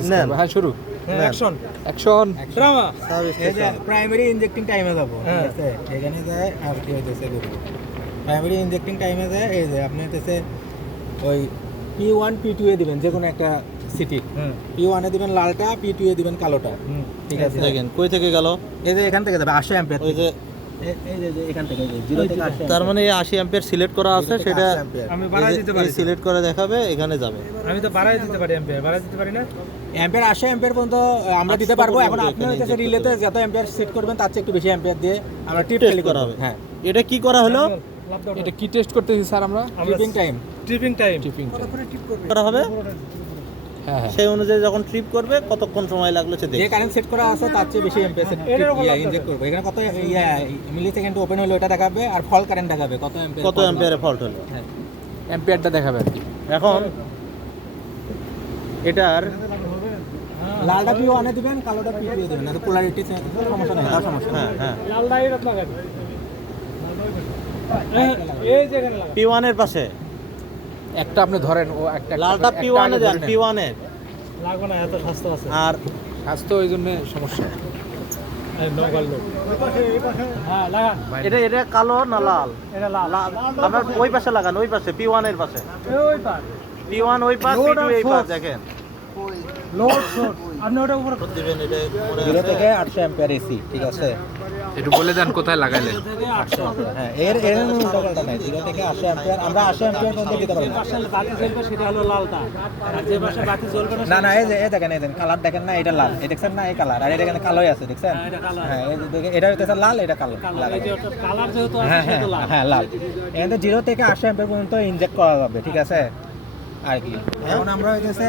Process করব। হ্যাঁ শুরু। Action action. ড্রামা। এই যে প্রাইমারি ইনজেক্টিং টাইমে যাব, ঠিক আছে? এখানে যায় আর কি হইতেছে দেখো, প্রাইমারি ইনজেক্টিং টাইমে যায় এই যে আপনি হইতেছে ওই P1 P2 এ দিবেন যে কোনো একটা সিটি। P1 এ দিবেন লালটা, P2 এ দিবেন কালোটা, ঠিক আছে? দেখেন কই থেকে গেল, এই যে এখান থেকে যাবে 80 অ্যাম্পিয়ার, ওই যে এই যে এখান থেকে 0 থেকে 80 তার মানে এই 80 অ্যাম্পিয়ার সিলেক্ট করা আছে, সেটা আমি বাড়াই দিতে পারি। সিলেক্ট করে দেখাবে, এখানে যাবে। আমি তো বাড়াই দিতে পারি, অ্যাম্পিয়ার বাড়াই দিতে পারি না। অ্যাম্পিয়ার 80 অ্যাম্পিয়ার পর্যন্ত আমরা দিতে পারবো। এখন আপনি হইতেছে রিলেতে যত অ্যাম্পিয়ার সেট করবেন তার চেয়ে একটু বেশি অ্যাম্পিয়ার দিয়ে আমরা ট্রিপ টেস্ট টেলি করা করা হবে। হবে। হ্যাঁ, এটা কি করা হলো, এটা কি টেস্ট করতেছি স্যার আমরা? Tripping time. Tripping time. Tipping. করা হবে, হ্যাঁ হ্যাঁ। সেই অনুযায়ী যখন ট্রিপ করবে কতক্ষণ সময় লাগলো সে যে দেখবে। কারেন্ট সেট করা আছে তার চেয়ে বেশি অ্যাম্পিয়ার ইনজেক্ট করবো। এখানে কত মিলি সেকেন্ড ওপেন হলো ওটা দেখাবে, আর ফল কারেন্ট দেখাবে কত অ্যাম্পিয়ার, কত অ্যাম্পিয়ারে ফল্ট হলো। হ্যাঁ। অ্যাম্পিয়ারটা দেখাবে আর কি। এখন এটার লালটা P1 এ দিবেন, কালোটা P2 এ দিবেন, না তো পোলারিটি সমস্যা নেই, তার সমস্যা নেই। হ্যাঁ হ্যাঁ লাল লাইট লাগাই। এই যে এখানে লাগা। P1 এর পাশে একটা আপনি ধরেন, ও একটা লালটা একটা P1 এ আগে দেন, ধরে নেন। P1 এর। লাগবে না, এত স্বাস্থ্য আছে। আর স্বাস্থ্য ওই জন্য সমস্যা। এই নগাল লোক। হ্যাঁ লাগান। এটা কালো না লাল? এটা লাল। লাল। আপনার ওই পাশে লাগান, ওই পাশে P1 এর পাশে। ওই পার। P1 ওই পাশ, Load P2 আর এই পাশ, force। দেখেন। Load shot. আপনি ওটা উপরে দিবেন, এটা মনে 0 আছে? থেকে 800 অ্যাম্পিয়ার এসি, ঠিক আছে? একটু বলে দেন কোথায় লাগাইলেন। 800 অ্যাম্পিয়ার, হ্যাঁ। এর উল্টাপাল্টা নাই, 0 থেকে 80 অ্যাম্পিয়ার। আমরা 80 অ্যাম্পিয়ার পর্যন্ত দিতে পারবো না। পাশে বাতি জ্বলবে সেটা হলো লালটা, আর যে পাশে বাতি জ্বলবে না না না, এই যে এই দেখেন কালার দেখেন না, এটা লাল, এই দেখছেন না, এই কালার, আর এটা এখানে কালোই আছে, দেখছেন? এটা কালার। হ্যাঁ, এই যে দেখেন এটা হইতেছে লাল, এটা কালো। কালার। এই যে ওটা কালার যেহেতু আছে হ্যাঁ হ্যাঁ সেটা লাল। হ্যাঁ, লাল। এখানে 0 থেকে 80 অ্যাম্পিয়ার পর্যন্ত ইনজেক্ট করা যাবে, ঠিক আছে? আর কি এখন আমরা হইতেছে